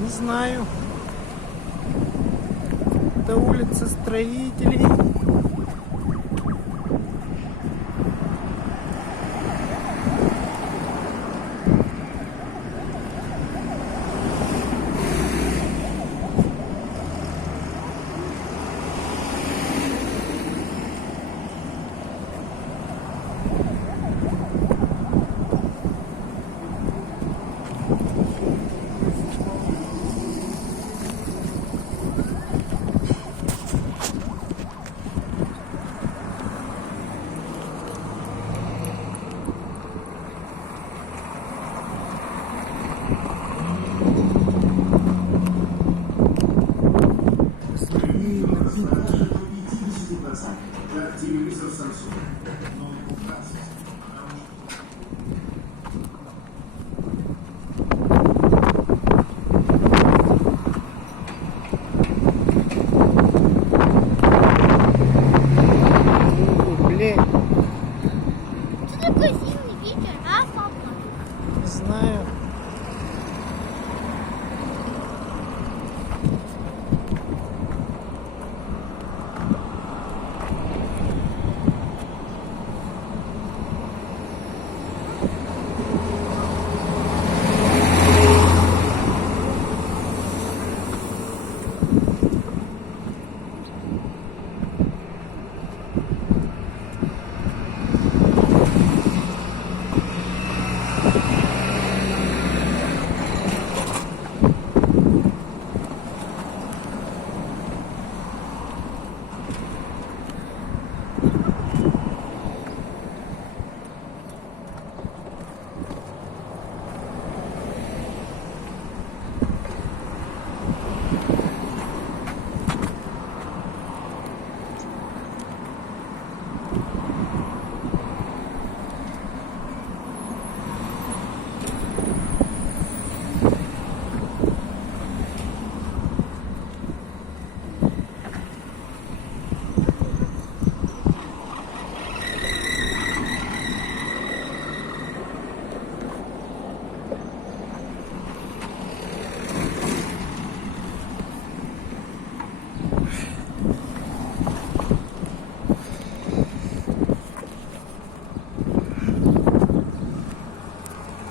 Не знаю. Это улица Строителей. Телевизор Samsung. Блин, Что такое сильный ветер, а, папа? не знаю.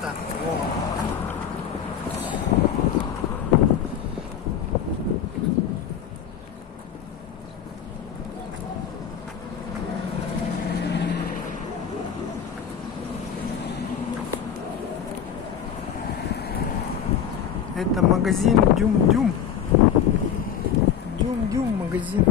Так, вот. Это магазин Дюм-Дюм. Дюм-Дюм магазин.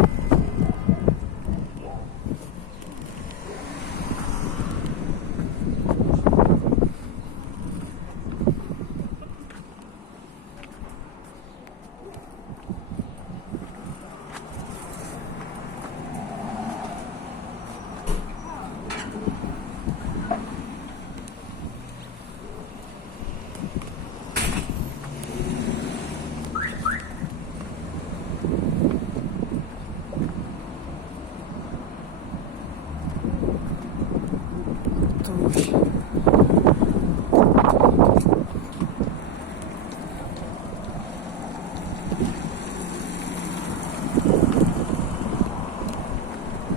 Тушь.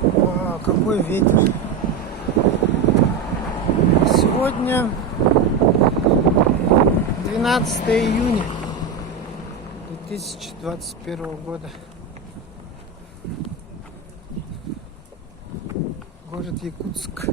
Вау, какой ветер. Сегодня 12 июня 2021 года. Город Якутск.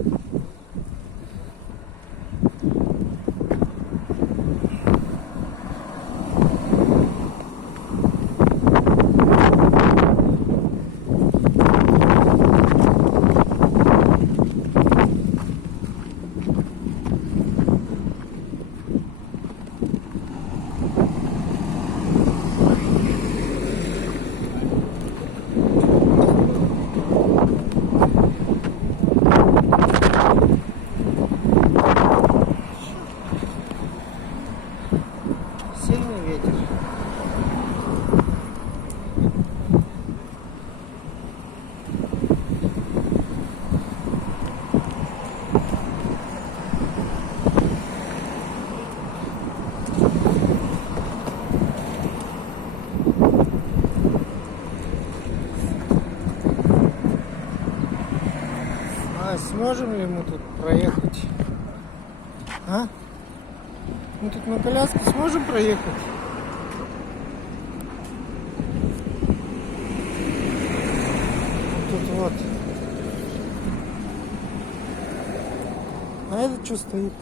сможем ли мы тут проехать? А? Мы тут на коляске сможем проехать? Тут вот. А этот что стоит?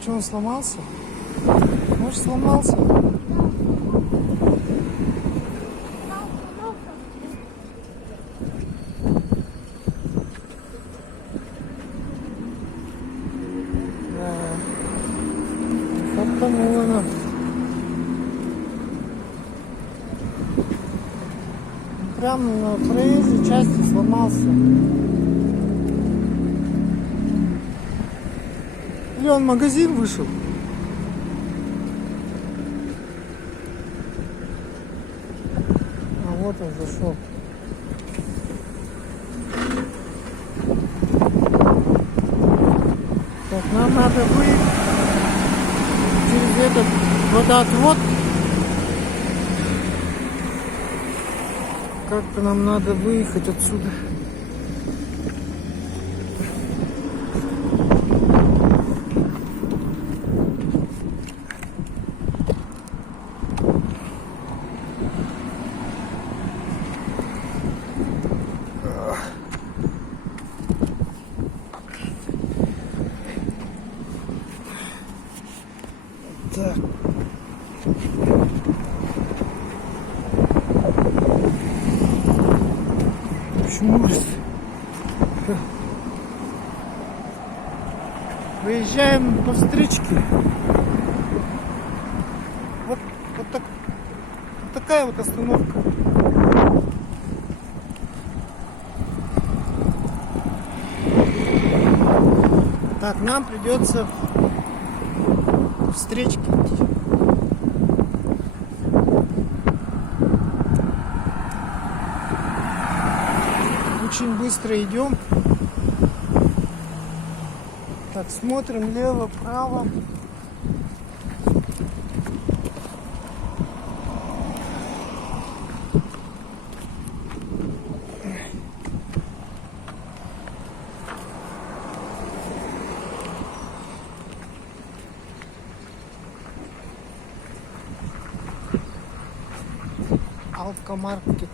Что, он сломался? Может, сломался? Фотомона. Прям на проезжей части сломался. Или он в магазин вышел? А вот он зашел. Так, нам надо выехать через этот водоотвод. Как-то нам надо выехать отсюда. Так. Почему? Выезжаем по встречке. Вот такая вот остановка. Так, нам придется встречки идти. Очень быстро идем. Так, смотрим лево, право. Алкомаркет.